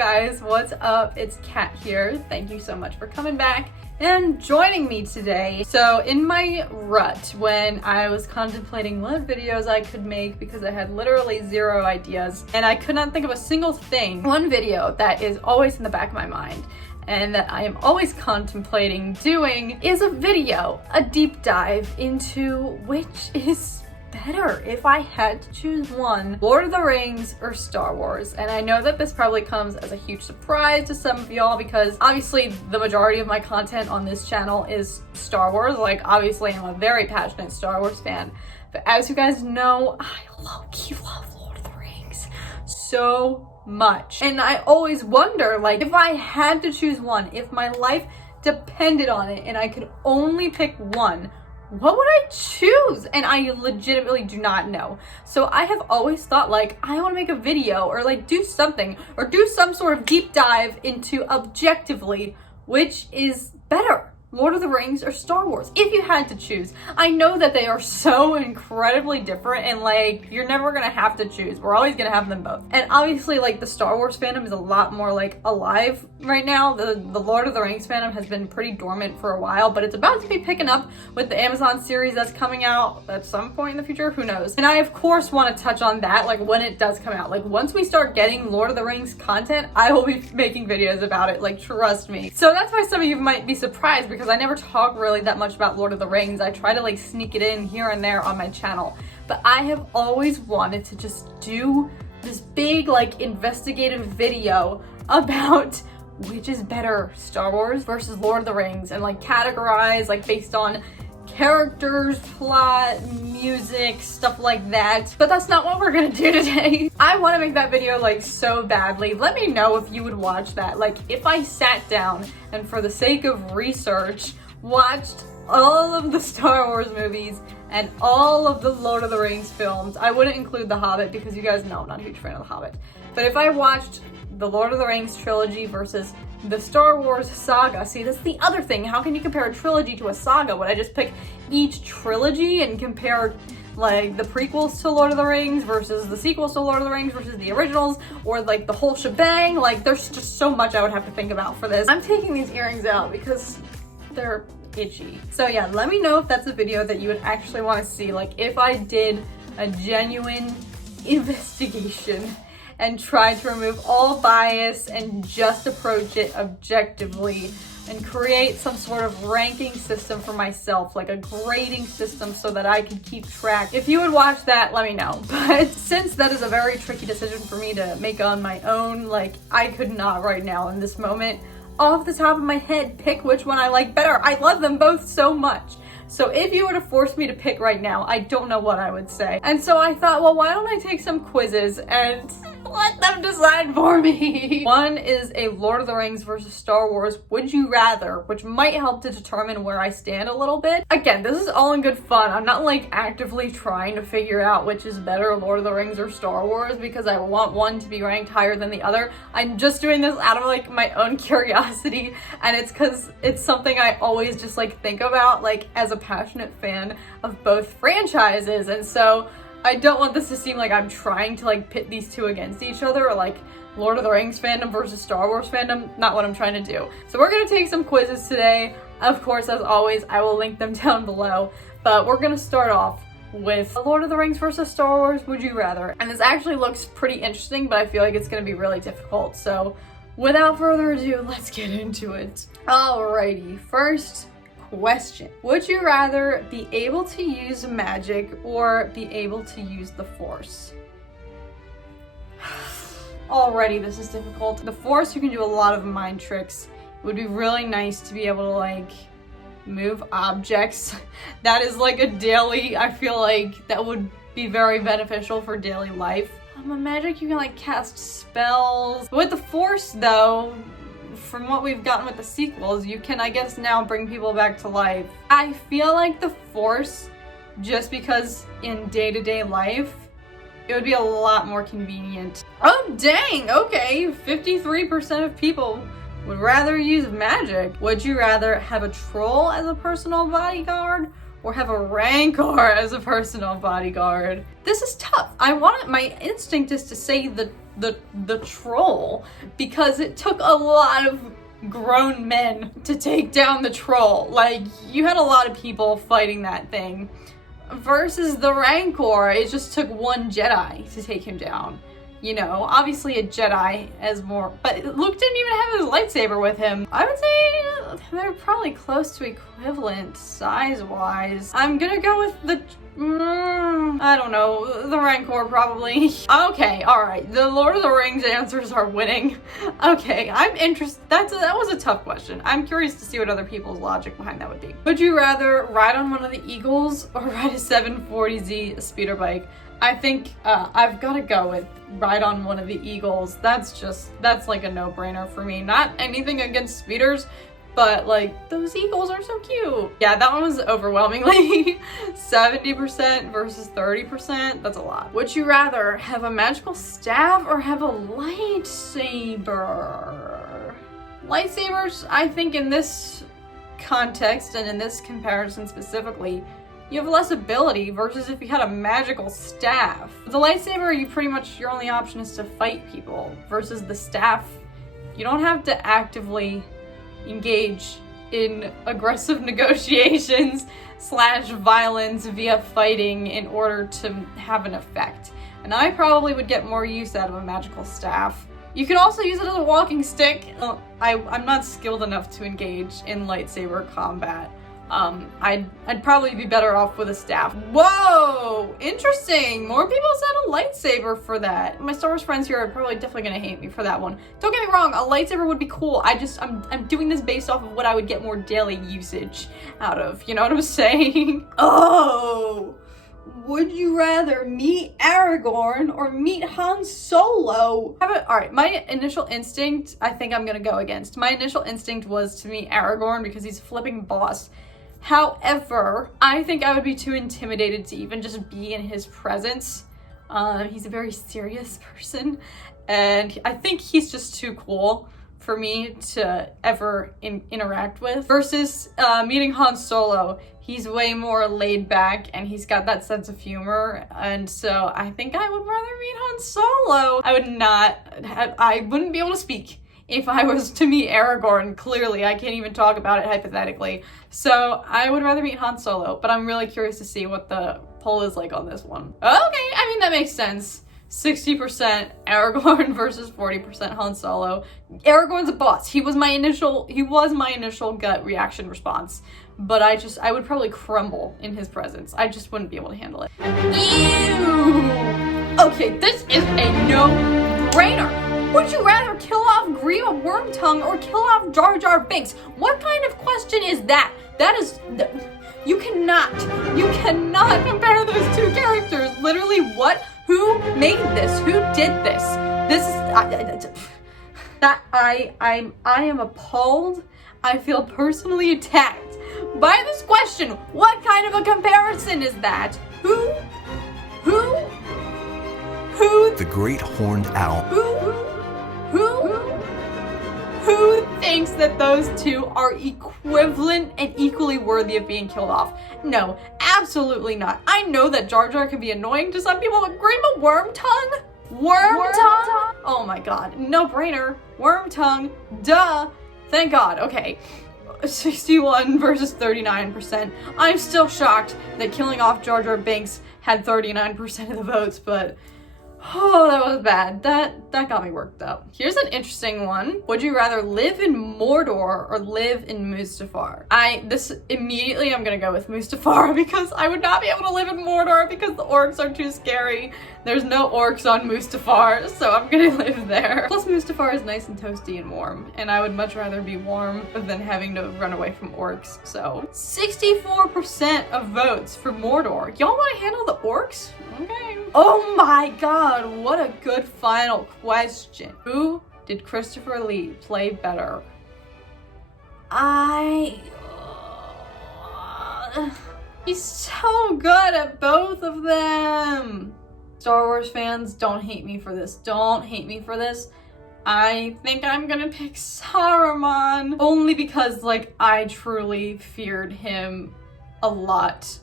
guys, what's up? It's Kat here. Thank you so much for coming back and joining me today. So in my rut, when I was contemplating what videos I could make because I had literally zero ideas and I could not think of a single thing, one video that is always in the back of my mind and that I am always contemplating doing is a video, a deep dive into which is better if I had to choose one, Lord of the Rings or Star Wars. And I know that this probably comes as a huge surprise to some of y'all because obviously the majority of my content on this channel is Star Wars. Like, obviously I'm a very passionate Star Wars fan, but as you guys know, I low-key love Lord of the Rings so much. And I always wonder, like, if I had to choose one, if my life depended on it and I could only pick one, what would I choose? And I legitimately do not know. So I have always thought, like, I want to make a video or like do something or do some sort of deep dive into objectively which is better, Lord of the Rings or Star Wars, if you had to choose. I know that they are so incredibly different and like you're never gonna have to choose. We're always gonna have them both. And obviously like the Star Wars fandom is a lot more like alive right now. The Lord of the Rings fandom has been pretty dormant for a while, but it's about to be picking up with the Amazon series that's coming out at some point in the future, who knows. And I of course want to touch on that like when it does come out. Like once we start getting Lord of the Rings content, I will be making videos about it, like trust me. So that's why some of you might be surprised because I never talk really that much about Lord of the Rings. I try to like sneak it in here and there on my channel, but I have always wanted to just do this big like investigative video about which is better, Star Wars versus Lord of the Rings, and like categorize like based on characters, plot, music, stuff like that. But that's not what we're gonna do today. I want to make that video like so badly. Let me know if you would watch that. Like if I sat down and for the sake of research watched all of the Star Wars movies and all of the Lord of the Rings films. I wouldn't include The Hobbit because you guys know I'm not a huge fan of The Hobbit. But if I watched the Lord of the Rings trilogy versus the Star Wars saga. See, that's the other thing. How can you compare a trilogy to a saga? Would I just pick each trilogy and compare like the prequels to Lord of the Rings versus the sequels to Lord of the Rings versus the originals, or like the whole shebang? Like there's just so much I would have to think about for this. I'm taking these earrings out because they're itchy. So yeah, let me know if that's a video that you would actually want to see. Like if I did a genuine investigation and try to remove all bias and just approach it objectively and create some sort of ranking system for myself, like a grading system so that I can keep track. If you would watch that, let me know. But since that is a very tricky decision for me to make on my own, like I could not right now in this moment, off the top of my head, pick which one I like better. I love them both so much. So if you were to force me to pick right now, I don't know what I would say. And so I thought, well, why don't I take some quizzes and let them decide for me. One is a Lord of the Rings versus Star Wars Would You Rather, which might help to determine where I stand a little bit. Again, this is all in good fun. I'm not like actively trying to figure out which is better, Lord of the Rings or Star Wars, because I want one to be ranked higher than the other. I'm just doing this out of like my own curiosity, and it's because it's something I always just like think about like as a passionate fan of both franchises. And so I don't want this to seem like I'm trying to like pit these two against each other or like Lord of the Rings fandom versus Star Wars fandom. Not what I'm trying to do. So we're gonna take some quizzes today. Of course, as always, I will link them down below. But we're gonna start off with Lord of the Rings versus Star Wars Would You Rather. And this actually looks pretty interesting, but I feel like it's gonna be really difficult. So without further ado, let's get into it. Alrighty, first question. Would you rather be able to use magic or be able to use the Force? Already this is difficult. The Force, you can do a lot of mind tricks. It would be really nice to be able to like move objects. That is like a daily, I feel like that would be very beneficial for daily life. With magic, you can like cast spells. With the Force though, from what we've gotten with the sequels, you can, I guess, now bring people back to life. I feel like the Force, just because in day-to-day life, it would be a lot more convenient. Oh, dang, okay, 53% of people would rather use magic. Would you rather have a troll as a personal bodyguard or have a rancor as a personal bodyguard? This is tough. My instinct is to say the the troll, because it took a lot of grown men to take down the troll. Like, you had a lot of people fighting that thing. Versus the Rancor, it just took one Jedi to take him down. You know, obviously a Jedi has more, but Luke didn't even have his lightsaber with him. I would say they're probably close to equivalent size-wise. I'm gonna go with the, I don't know, the Rancor probably. Okay, alright, the Lord of the Rings answers are winning. Okay, I'm interested, that was a tough question. I'm curious to see what other people's logic behind that would be. Would you rather ride on one of the Eagles or ride a 740Z speeder bike? I think I've got to go with ride on one of the Eagles. That's like a no-brainer for me. Not anything against speeders, but like, those Eagles are so cute. Yeah, that one was overwhelmingly 70% versus 30%. That's a lot. Would you rather have a magical staff or have a lightsaber? Lightsabers, I think in this context and in this comparison specifically, you have less ability versus if you had a magical staff. The lightsaber, your only option is to fight people, versus the staff, you don't have to actively engage in aggressive negotiations / violence via fighting in order to have an effect. And I probably would get more use out of a magical staff. You can also use it as a walking stick. I'm not skilled enough to engage in lightsaber combat. I'd probably be better off with a staff. Whoa! Interesting! More people said a lightsaber for that. My Star Wars friends here are probably definitely gonna hate me for that one. Don't get me wrong, a lightsaber would be cool. I'm doing this based off of what I would get more daily usage out of. You know what I'm saying? Oh! Would you rather meet Aragorn or meet Han Solo? Alright, my initial instinct, I think I'm gonna go against. My initial instinct was to meet Aragorn because he's a flipping boss. However, I think I would be too intimidated to even just be in his presence. He's a very serious person, and I think he's just too cool for me to ever interact with. Versus meeting Han Solo, he's way more laid back and he's got that sense of humor, and so I think I would rather meet Han Solo. I wouldn't be able to speak if I was to meet Aragorn. Clearly, I can't even talk about it hypothetically. So I would rather meet Han Solo, but I'm really curious to see what the poll is like on this one. Okay, I mean, that makes sense. 60% Aragorn versus 40% Han Solo. Aragorn's a boss. He was my initial gut reaction response, but I would probably crumble in his presence. I just wouldn't be able to handle it. Ew! Okay, this is a no-brainer. Would you rather kill off Grima Wormtongue or kill off Jar Jar Binks? What kind of question is that? You cannot compare those two characters. Literally, what? Who made this? Who did this? This is, I am appalled. I feel personally attacked by this question. What kind of a comparison is that? Who? The Great Horned Owl. Who thinks that those two are equivalent and equally worthy of being killed off? No, absolutely not. I know that Jar Jar can be annoying to some people, but Grima Wormtongue? Wormtongue? Oh my god, no brainer. Wormtongue, duh. Thank god, okay. 61 versus 39%. I'm still shocked that killing off Jar Jar Binks had 39% of the votes, but oh, that was bad. That got me worked up. Here's an interesting one. Would you rather live in Mordor or live in Mustafar? Immediately I'm gonna go with Mustafar because I would not be able to live in Mordor because the orcs are too scary. There's no orcs on Mustafar, so I'm gonna live there. Plus Mustafar is nice and toasty and warm, and I would much rather be warm than having to run away from orcs. So 64% of votes for Mordor. Y'all wanna handle the orcs? Okay. Oh my god, what a good final question. Who did Christopher Lee play better? He's so good at both of them. Star Wars fans, don't hate me for this. Don't hate me for this. I think I'm gonna pick Saruman. Only because, like, I truly feared him a lot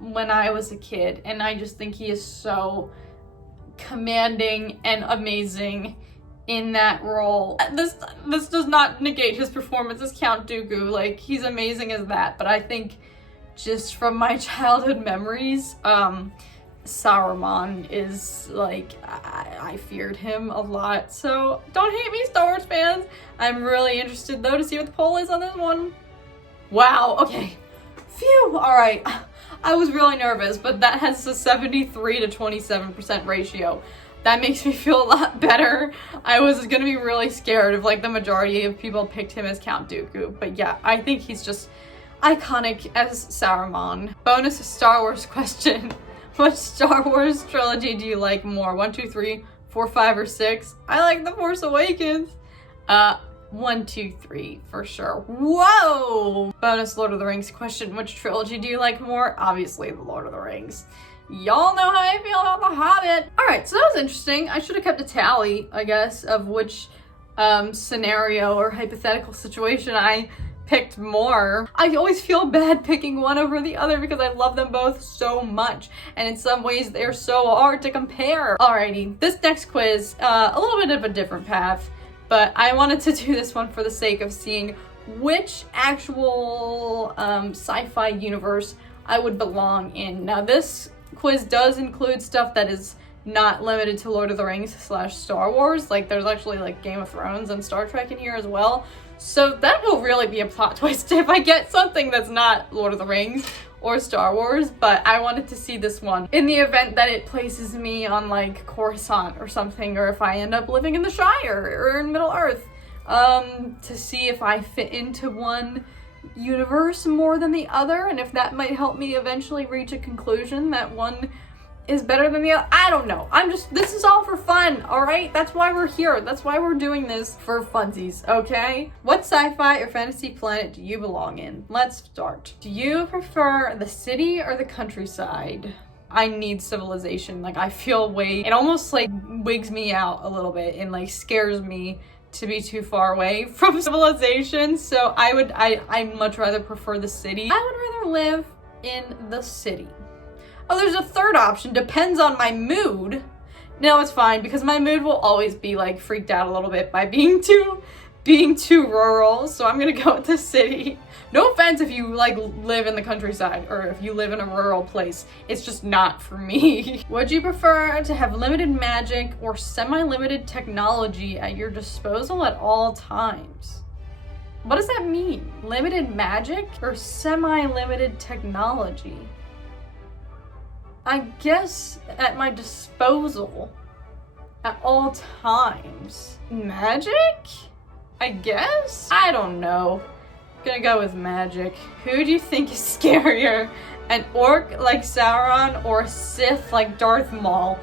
when I was a kid, and I just think he is so commanding and amazing in that role. This does not negate his performance as Count Dooku. Like, he's amazing as that, but I think just from my childhood memories, Saruman is like, I feared him a lot. So don't hate me, Star Wars fans. I'm really interested though to see what the poll is on this one. Wow, okay. Phew, all right. I was really nervous, but that has a 73 to 27% ratio. That makes me feel a lot better. I was gonna be really scared if like the majority of people picked him as Count Dooku, but yeah, I think he's just iconic as Saruman. Bonus Star Wars question. What Star Wars trilogy do you like more? 1, 2, 3, 4, 5, or 6? I like The Force Awakens. 1, 2, 3 for sure. Whoa! Bonus Lord of the Rings question. Which trilogy do you like more? Obviously The Lord of the Rings. Y'all know how I feel about The Hobbit. Alright, so that was interesting. I should have kept a tally, I guess, of which scenario or hypothetical situation I picked more. I always feel bad picking one over the other because I love them both so much, and in some ways they're so hard to compare. Alrighty, this next quiz, a little bit of a different path, but I wanted to do this one for the sake of seeing which actual sci-fi universe I would belong in. Now this quiz does include stuff that is not limited to Lord of the Rings / Star Wars. Like there's actually like Game of Thrones and Star Trek in here as well. So that will really be a plot twist if I get something that's not Lord of the Rings or Star Wars, but I wanted to see this one in the event that it places me on like Coruscant or something, or if I end up living in the Shire or in Middle Earth, to see if I fit into one universe more than the other, and if that might help me eventually reach a conclusion that one is better than the other. I don't know. This is all for fun, alright? That's why we're here. That's why we're doing this for funsies, okay? What sci-fi or fantasy planet do you belong in? Let's start. Do you prefer the city or the countryside? I need civilization. Like, I feel it almost like wigs me out a little bit and like scares me to be too far away from civilization. So I much rather prefer the city. I would rather live in the city. Oh, there's a third option. Depends on my mood. No, it's fine because my mood will always be like freaked out a little bit by being too rural. So I'm gonna go with the city. No offense if you like live in the countryside or if you live in a rural place. It's just not for me. Would you prefer to have limited magic or semi-limited technology at your disposal at all times? What does that mean? Limited magic or semi-limited technology? I guess at my disposal at all times. Magic? I guess? I don't know. Gonna go with magic. Who do you think is scarier? An orc like Sauron or a Sith like Darth Maul?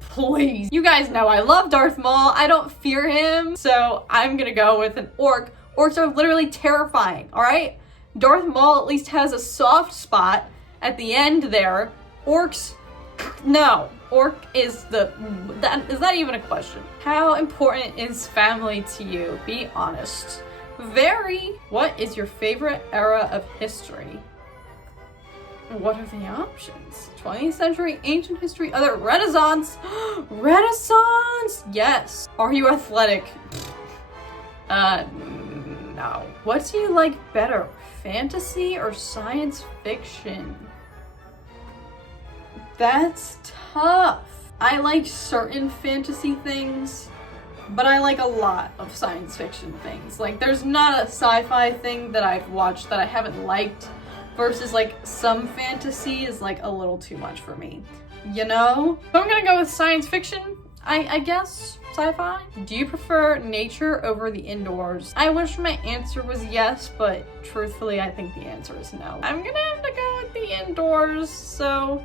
Please. You guys know I love Darth Maul. I don't fear him. So I'm gonna go with an orc. Orcs are literally terrifying, alright? Darth Maul at least has a soft spot at the end there. Orcs, no. Orc is is that even a question? How important is family to you? Be honest. Very. What is your favorite era of history? What are the options? 20th century, ancient history, other Renaissance. Renaissance! Yes. Are you athletic? No. What do you like better? Fantasy or science fiction? That's tough. I like certain fantasy things, but I like a lot of science fiction things. Like, there's not a sci-fi thing that I've watched that I haven't liked, versus like some fantasy is like a little too much for me, you know? So I'm gonna go with science fiction, I guess. Sci-fi? Do you prefer nature over the indoors? I wish my answer was yes, but truthfully I think the answer is no. I'm gonna have to go with the indoors, so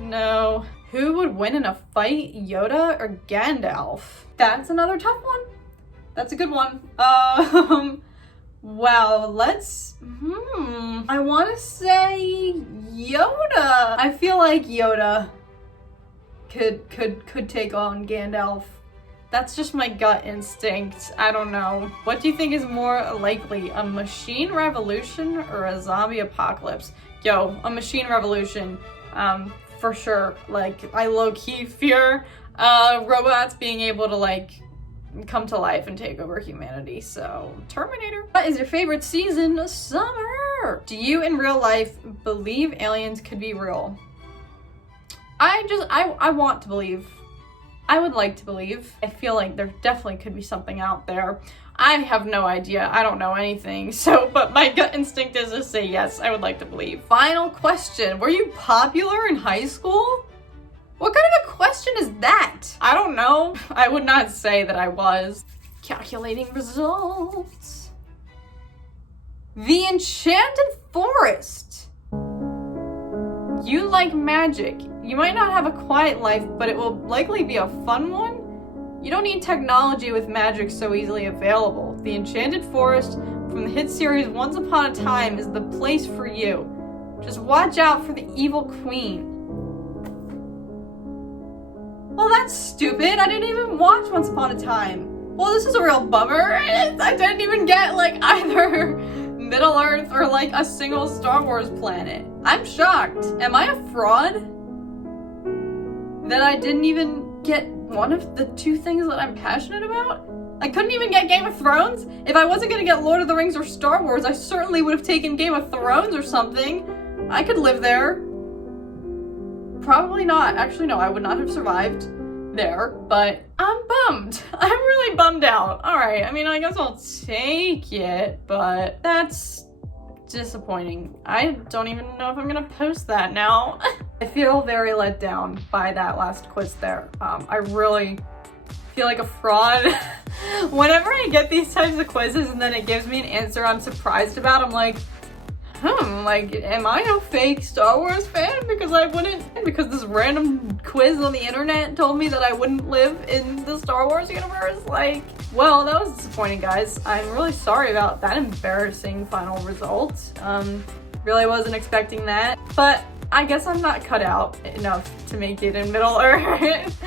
no. Who would win in a fight, Yoda or Gandalf? That's another tough one. That's a good one. Well, I want to say Yoda. I feel like Yoda could take on Gandalf. That's just my gut instinct. I don't know. What do you think is more likely, a machine revolution or a zombie apocalypse? Yo, a machine revolution. for sure. Like, I low-key fear robots being able to, like, come to life and take over humanity. So, Terminator. What is your favorite season? Summer. Do you in real life believe aliens could be real? I want to believe. I would like to believe. I feel like there definitely could be something out there. I have no idea. I don't know anything. So, but my gut instinct is to say yes, I would like to believe. Final question. Were you popular in high school? What kind of a question is that? I don't know. I would not say that I was. Calculating results. The Enchanted Forest. You like magic. You might not have a quiet life, but it will likely be a fun one. You don't need technology with magic so easily available. The Enchanted Forest from the hit series Once Upon a Time is the place for you. Just watch out for the evil queen. Well, that's stupid. I didn't even watch Once Upon a Time. Well, this is a real bummer. I didn't even get like either Middle Earth or like a single Star Wars planet. I'm shocked. Am I a fraud? That I didn't even get one of the two things that I'm passionate about? I couldn't even get Game of Thrones? If I wasn't gonna get Lord of the Rings or Star Wars, I certainly would have taken Game of Thrones or something. I could live there. Probably not. Actually, no, I would not have survived there, but I'm bummed. I'm really bummed out. All right, I mean, I guess I'll take it, but that's disappointing. I don't even know if I'm gonna post that now. I feel very let down by that last quiz there. I really feel like a fraud. Whenever I get these types of quizzes and then it gives me an answer I'm surprised about, I'm like, like, am I a fake Star Wars fan? Because this random quiz on the internet told me that I wouldn't live in the Star Wars universe? Like, well, that was disappointing, guys. I'm really sorry about that embarrassing final result. Really wasn't expecting that, but I guess I'm not cut out enough to make it in Middle Earth.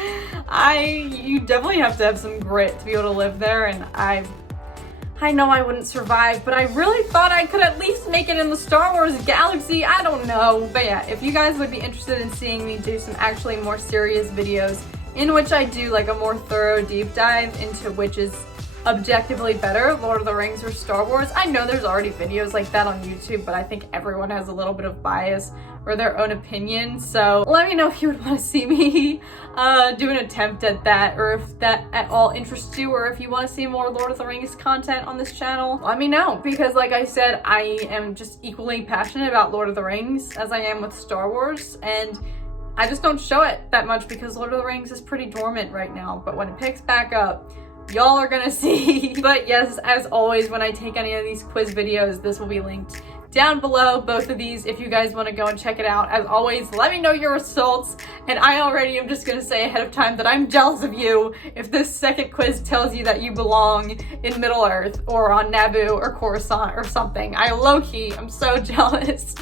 You definitely have to have some grit to be able to live there, and I know I wouldn't survive, but I really thought I could at least make it in the Star Wars galaxy. I don't know. But yeah, if you guys would be interested in seeing me do some actually more serious videos in which I do like a more thorough deep dive into which is objectively better, Lord of the Rings or Star Wars. I know there's already videos like that on YouTube, but I think everyone has a little bit of bias or their own opinion. So let me know if you would want to see me do an attempt at that, or if that at all interests you, or if you want to see more Lord of the Rings content on this channel. Let me know, because like I said, I am just equally passionate about Lord of the Rings as I am with Star Wars, and I just don't show it that much because Lord of the Rings is pretty dormant right now. But when it picks back up, y'all are gonna see. But yes, as always, when I take any of these quiz videos, this will be linked down below, both of these, if you guys want to go and check it out. As always, let me know your results, and I already am just gonna say ahead of time that I'm jealous of you if this second quiz tells you that you belong in Middle Earth or on Naboo or Coruscant or something. I low-key, I'm so jealous.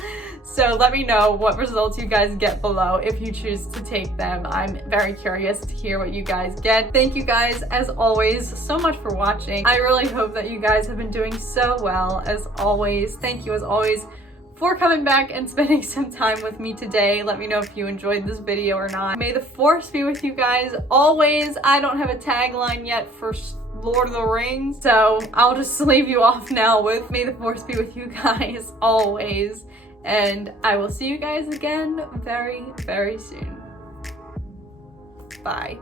So let me know what results you guys get below if you choose to take them. I'm very curious to hear what you guys get. Thank you guys, as always, so much for watching. I really hope that you guys have been doing so well, as always. Thank you, as always, for coming back and spending some time with me today. Let me know if you enjoyed this video or not. May the Force be with you guys always. I don't have a tagline yet for Lord of the Rings, so I'll just leave you off now with May the Force be with you guys always. And I will see you guys again very, very soon. Bye.